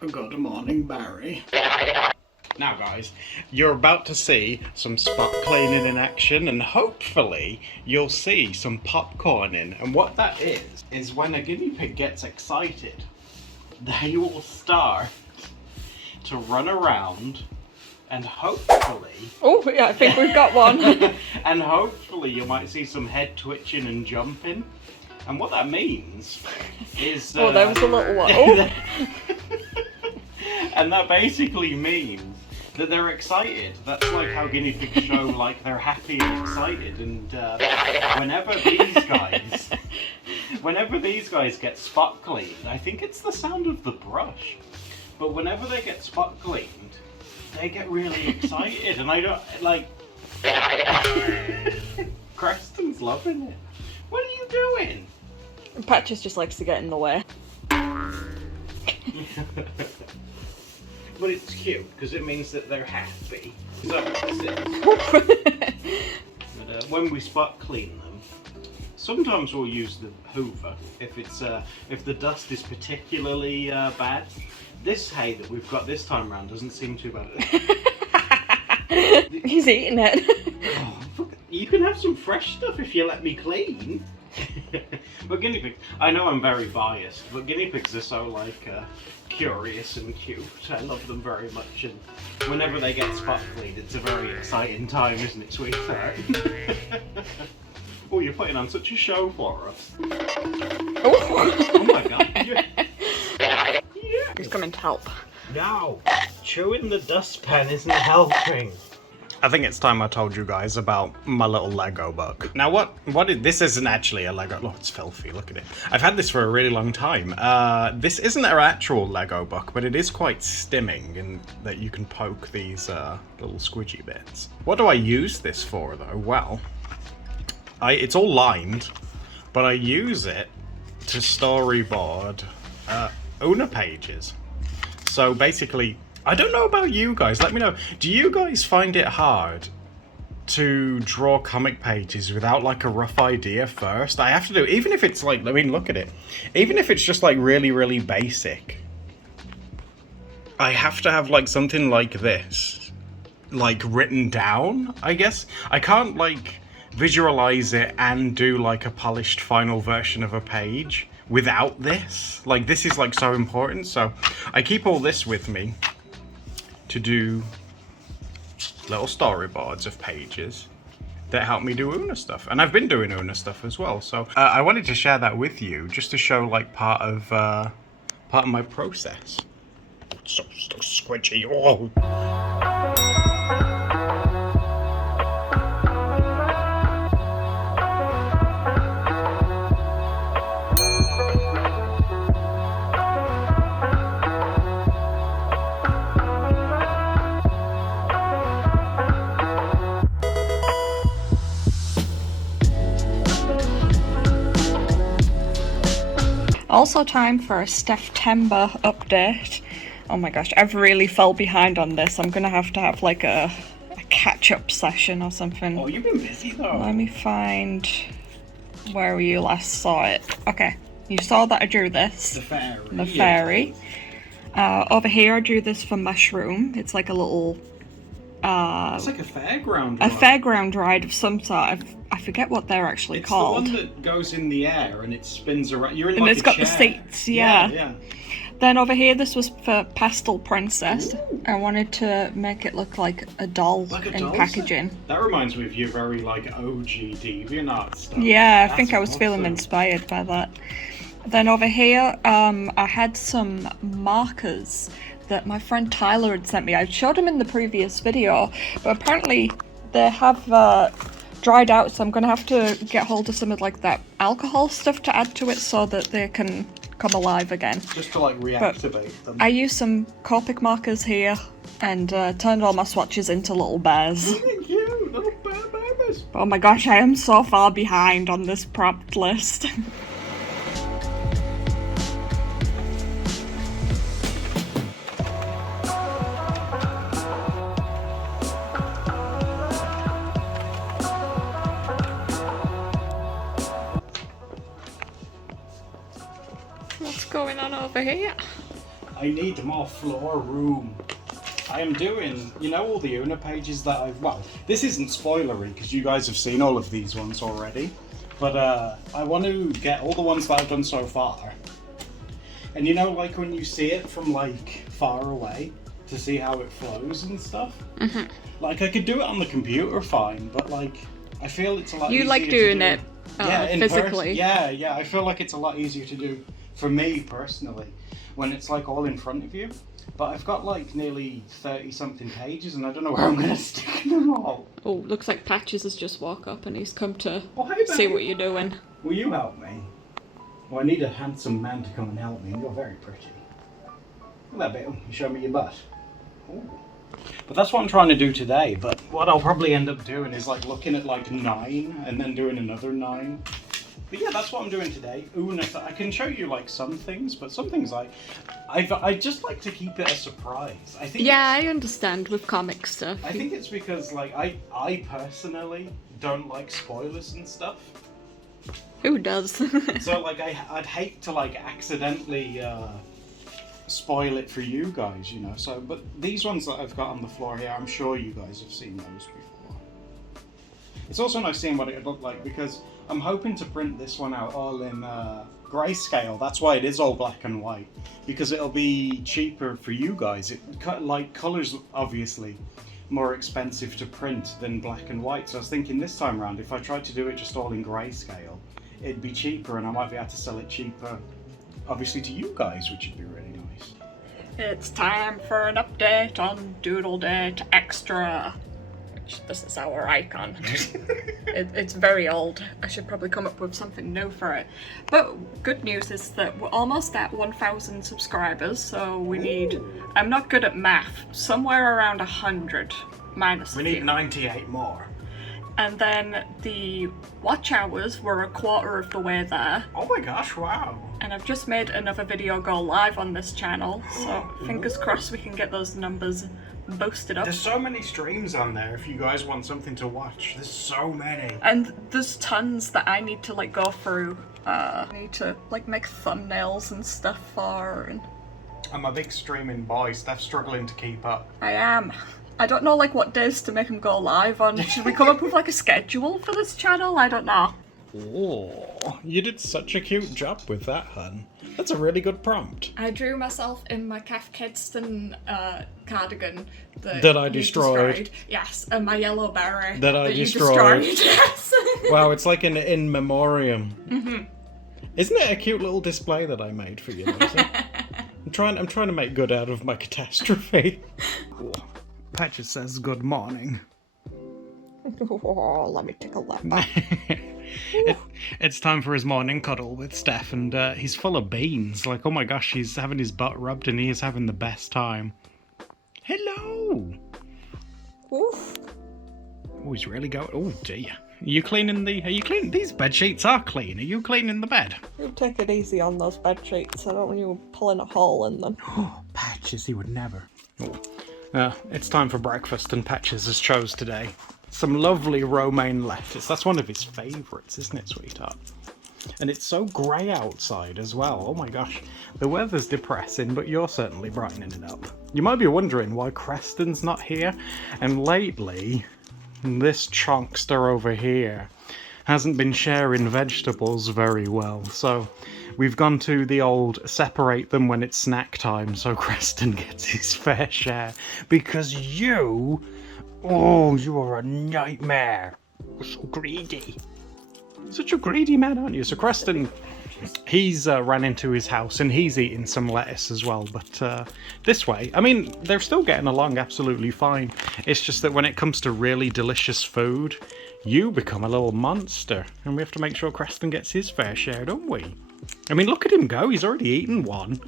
Good morning, Barry. Now guys, you're about to see some spot cleaning in action, and hopefully you'll see some popcorning. And what that is when a guinea pig gets excited, they will start to run around and hopefully... Oh yeah, I think we've got one. And hopefully you might see some head twitching and jumping. And what that means is... Oh, there was a little one. Oh. And that basically means that they're excited. That's like how guinea pigs show like they're happy and excited. And whenever these guys get spot cleaned, I think it's the sound of the brush. But whenever they get spot cleaned, they get really excited, and I don't like. Creston's loving it. What are you doing? Patches just likes to get in the way. But it's cute because it means that they're happy. Is that what this is? But, when we spot clean them, sometimes we'll use the Hoover if the dust is particularly bad. This hay that we've got this time around doesn't seem too bad. He's eating it. Oh, you can have some fresh stuff if you let me clean. But guinea pigs, I know I'm very biased, but guinea pigs are so like curious and cute. I love them very much, and whenever they get spot cleaned, it's a very exciting time, isn't it, sweetheart? Oh, you're putting on such a show for us. Oh my god. Yeah. He's coming to help. No, chewing the dustpan isn't helping. I think it's time I told you guys about my little Lego book. Now this isn't actually a Lego, oh, it's filthy, look at it. I've had this for a really long time. This isn't an actual Lego book, but it is quite stimming in that you can poke these little squidgy bits. What do I use this for though? Well, it's all lined, but I use it to storyboard Una pages. So basically, I don't know about you guys, let me know. Do you guys find it hard to draw comic pages without like a rough idea first? I have to do, even if it's like, I mean, look at it. Even if it's just like really, really basic, I have to have like something like this, like written down, I guess. I can't like visualize it and do like a polished final version of a page without this. Like this is like so important, so I keep all this with me to do little storyboards of pages that help me do Una stuff. And I've been doing Una stuff as well, so I wanted to share that with you just to show like part of my process. So squidgy. Oh. Also time for a Stephtember update. Oh my gosh, I've really fell behind on this. I'm gonna have to have like a catch-up session or something. Oh, you've been busy though. Let me find where you last saw it. Okay, you saw that I drew this. The fairy. The fairy. Over here I drew this for Mushroom. It's like a little... it's like a fairground ride. A fairground ride of some sort. I forget what they're actually called. It's the one that goes in the air and it spins around. You're in and like it's a got chair. The seats, yeah. Yeah. Then over here, this was for Pastel Princess. Ooh. I wanted to make it look like a doll in packaging. That reminds me of your very like OG DeviantArt stuff. Yeah, I think I was feeling inspired by that. Then over here, I had some markers that my friend Tyler had sent me. I showed him in the previous video, but apparently they have dried out, so I'm gonna have to get hold of some of like that alcohol stuff to add to it so that they can come alive again. Just to like reactivate them. I used some Copic markers here and turned all my swatches into little bears. Isn't it cute? Little bear babies. Oh my gosh, I am so far behind on this prompt list. What's going on over here? I need more floor room. I am doing, you know, all the Una pages that I've, well, this isn't spoilery because you guys have seen all of these ones already, but I want to get all the ones that I've done so far. And you know, like when you see it from like far away to see how it flows and stuff? Mm-hmm. Like I could do it on the computer fine, but like I feel it's a lot easier. You like doing it physically. Yeah, I feel like it's a lot easier to do for me personally when it's like all in front of you. But I've got like nearly 30 something pages and I don't know where I'm going to stick them all. Oh, looks like Patches has just walked up and he's come to hey, see what you're doing. Will you help me? Well, I need a handsome man to come and help me, and you're very pretty. Look at that bit. You show me your butt. Ooh. But that's what I'm trying to do today. But what I'll probably end up doing is like looking at like 9 and then doing another 9. But yeah, that's what I'm doing today. Una, I can show you like some things, but some things I just like to keep it a surprise. I think. Yeah, I understand with comic stuff. I think it's because like I personally don't like spoilers and stuff. Who does? So like I'd hate to like accidentally spoil it for you guys, you know. So but these ones that I've got on the floor here, I'm sure you guys have seen those before. It's also nice seeing what it would look like because I'm hoping to print this one out all in grayscale. That's why it is all black and white, because it'll be cheaper for you guys. Like colors obviously more expensive to print than black and white. So I was thinking this time around, if I tried to do it just all in grayscale, it'd be cheaper and I might be able to sell it cheaper, obviously, to you guys, which would be really nice. It's time for an update on Doodle Date Extra. This is our icon. It's very old. I should probably come up with something new for it. But good news is that we're almost at 1,000 subscribers, so we need, I'm not good at math, somewhere around 100 minus We need 98 more. And then the watch hours were a quarter of the way there. Oh my gosh, wow. And I've just made another video go live on this channel, so fingers crossed we can get those numbers boosted up. There's so many streams on there if you guys want something to watch. There's so many. And there's tons that I need to like go through. I need to like make thumbnails and stuff for. And I'm a big streaming boy. Steph's struggling to keep up. I am. I don't know like what days to make them go live on. Should we come up with like a schedule for this channel? I don't know. Oh, you did such a cute job with that, hun. That's a really good prompt. I drew myself in my Kath Kidston cardigan that I destroyed. Yes, and my yellow beret that I destroyed. Yes. Wow, it's like an in memoriam. Mm-hmm. Isn't it a cute little display that I made for you? I'm trying to make good out of my catastrophe. Patches says good morning. Oh, let me tickle that back. It's time for his morning cuddle with Steph, and he's full of beans. Like, oh my gosh, he's having his butt rubbed and he is having the best time. Hello! Oof. Oh, he's really going. Oh dear. Are you cleaning? These bed sheets are clean. Are you cleaning the bed? You take it easy on those bed sheets. I don't want you pulling a hole in them. Oh, Patches, he would never. Oh. It's time for breakfast, and Patches has chose today some lovely romaine lettuce. That's one of his favourites, isn't it, sweetheart? And it's so grey outside as well. Oh my gosh. The weather's depressing, but you're certainly brightening it up. You might be wondering why Creston's not here. And lately, this chonkster over here hasn't been sharing vegetables very well. So we've gone to the old separate them when it's snack time so Creston gets his fair share. Because you are a nightmare. You're so greedy. Such a greedy man, aren't you? So Creston, he's ran into his house and he's eating some lettuce as well. But this way, I mean, they're still getting along absolutely fine. It's just that when it comes to really delicious food, you become a little monster. And we have to make sure Creston gets his fair share, don't we? I mean, look at him go. He's already eaten one.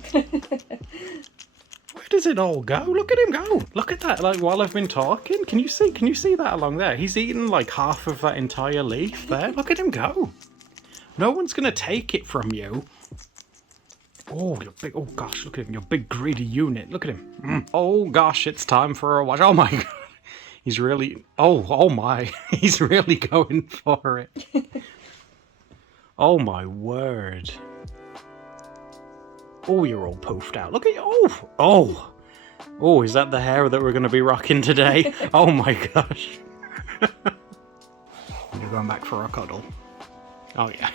Where does it all go? Look at him go. Look at that, like, while I've been talking. Can you see that along there? He's eaten, like, half of that entire leaf there. Look at him go. No one's going to take it from you. Oh, you're big. Oh, gosh, look at him. Your big, greedy unit. Look at him. Oh, gosh, it's time for a watch. Oh, my God. He's really... Oh, my. He's really going for it. Oh, my word. Oh, you're all poofed out. Look at you. Oh, is that the hair that we're going to be rocking today? Oh my gosh. You're going back for a cuddle. Oh, yeah.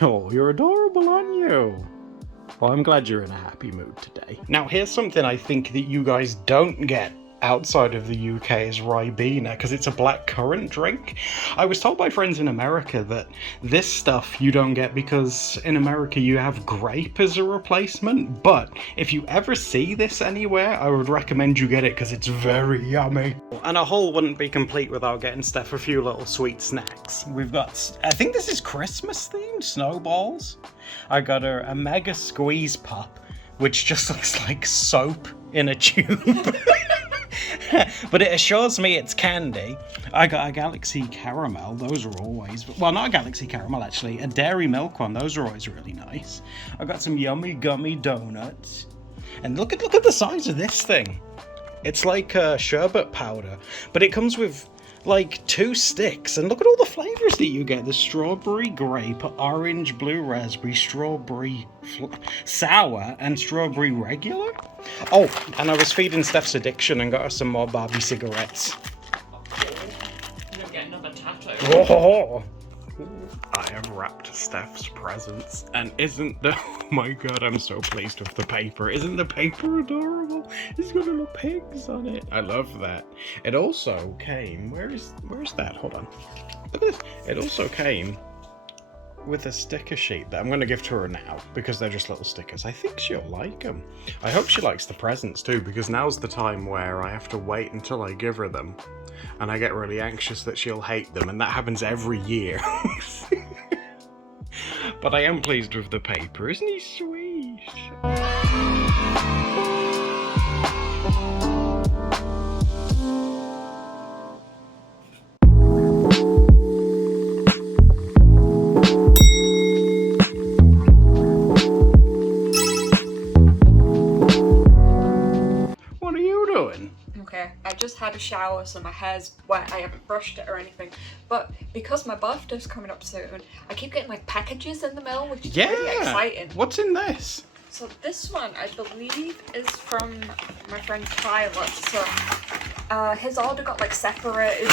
Oh, you're adorable, aren't you? Well, I'm glad you're in a happy mood today. Now, here's something I think that you guys don't get outside of the UK is Ribena, because it's a black currant drink. I was told by friends in America that this stuff you don't get because in America you have grape as a replacement, but if you ever see this anywhere, I would recommend you get it because it's very yummy. And a haul wouldn't be complete without getting Steph a few little sweet snacks. We've got, I think this is Christmas themed, snowballs. I got her a mega squeeze pop, which just looks like soap in a tube. But it assures me it's candy. I got a Galaxy Caramel. Those are always... Well, not a Galaxy Caramel, actually. A Dairy Milk one. Those are always really nice. I got some yummy gummy donuts. And look at the size of this thing. It's like sherbet powder. But it comes with, like, 2 sticks. And look at all the flavors that you get. The strawberry grape, orange, blue raspberry, strawberry sour, and strawberry regular. Oh, and I was feeding Steph's addiction and got her some more Barbie cigarettes. I'm gonna get another tattoo. Oh, I have wrapped Steph's presents, and isn't the... Oh my god, I'm so pleased with the paper. Isn't the paper adorable? It's got little pigs on it. I love that. It also came... Where's that? Hold on. Look at this. It also came with a sticker sheet that I'm going to give to her now because they're just little stickers. I think she'll like them. I hope she likes the presents too, because now's the time where I have to wait until I give her them and I get really anxious that she'll hate them, and that happens every year. But I am pleased with the paper. Isn't he sweet? Okay, I just had a shower, so my hair's wet. I haven't brushed it or anything. But because my birthday's coming up soon, I keep getting like packages in the mail, which is really exciting. What's in this? So this one, I believe, is from my friend Tyler. So his order got like separated.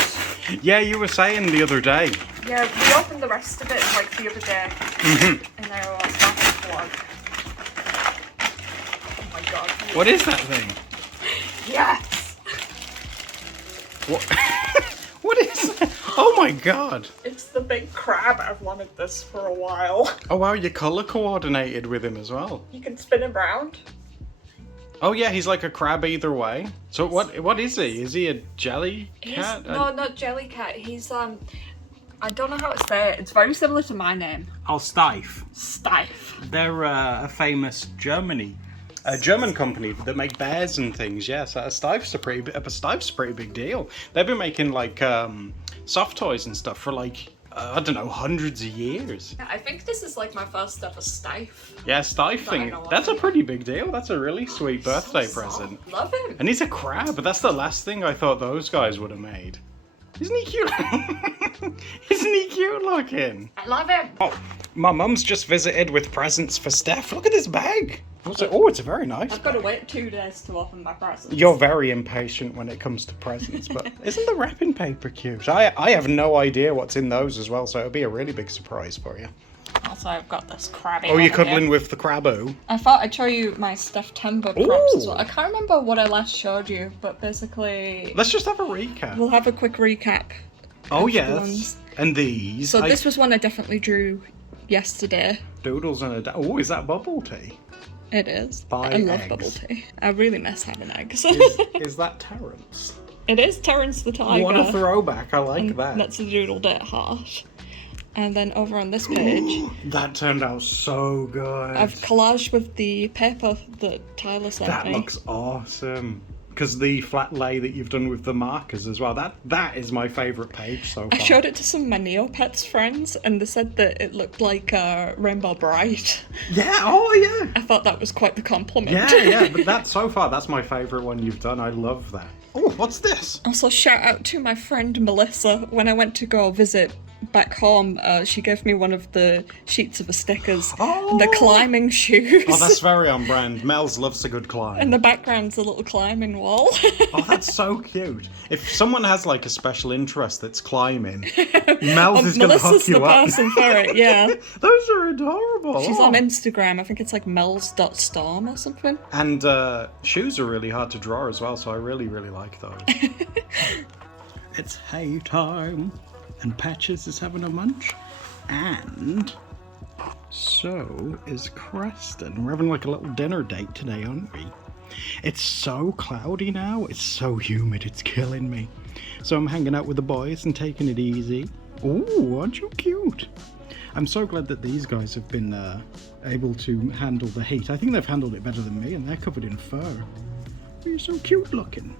Yeah, you were saying the other day. Yeah, we opened the rest of it like the other day. And they were like back vlog. Oh my god. What is that thing? Yes! What? What is that? Oh my god! It's the big crab. I've wanted this for a while. Oh wow, you're colour coordinated with him as well. You can spin him around. Oh yeah, he's like a crab either way. So what is he? Is he a jelly cat? No, not jelly cat. He's I don't know how to say it. It's very similar to my name. Oh, Steiff. Steiff. They're a famous German company that make bears and things. Yes, Steiff's a pretty big deal. They've been making like soft toys and stuff for like I don't know, hundreds of years. Yeah, I think this is like my first ever Steiff. Yeah, Steiff thing. That's a pretty big deal. That's a really sweet birthday present. Love him. And he's a crab. That's the last thing I thought those guys would have made. Isn't he cute? Isn't he cute looking? I love him. Oh, my mum's just visited with presents for Steph. Look at this bag. Oh, it's a very nice I've got to wait 2 days to open my presents. You're very impatient when it comes to presents, but isn't the wrapping paper cute? I have no idea what's in those as well, so it'll be a really big surprise for you. Also, I've got this crabby. Oh, you're cuddling with the crabbo? I thought I'd show you my September props as well. I can't remember what I last showed you, but basically... Let's just have a recap. We'll have a quick recap. Oh, yes. And these. So this was one I definitely drew yesterday. Doodles and a... Oh, is that bubble tea? It is. Buy I love eggs. bubble tea. I really miss having eggs. Is that Terrence? It is Terrence the Tiger. What a throwback. I like and that. That's a Doodle Date heart. And then over on this page... That turned out so good. I've collaged with the paper that Tyler sent me. That looks awesome. Because the flat lay that you've done with the markers as well, that is my favourite page so far. I showed it to some of my Neopets friends and they said that it looked like Rainbow Bright. Yeah, oh yeah. I thought that was quite the compliment. Yeah, but so far that's my favourite one you've done. I love that. Oh, what's this? Also, shout out to my friend Melissa. When I went to go visit back home, she gave me one of the sheets of her stickers. Oh! The climbing shoes. Oh, that's very on brand. Mel's loves a good climb. In the background's a little climbing wall. Oh, that's so cute. If someone has like a special interest that's climbing, Mel's is going to hook you up. Melissa's the person for it, yeah. Those are adorable. She's on Instagram. I think it's like mels.storm or something. And shoes are really hard to draw as well, so I really, really like those. It's hay time, and Patches is having a munch, and so is Creston. We're having like a little dinner date today, aren't we? It's so cloudy now, it's so humid, it's killing me. So I'm hanging out with the boys and taking it easy. Ooh, aren't you cute? I'm so glad that these guys have been able to handle the heat. I think they've handled it better than me, and they're covered in fur. You're so cute looking.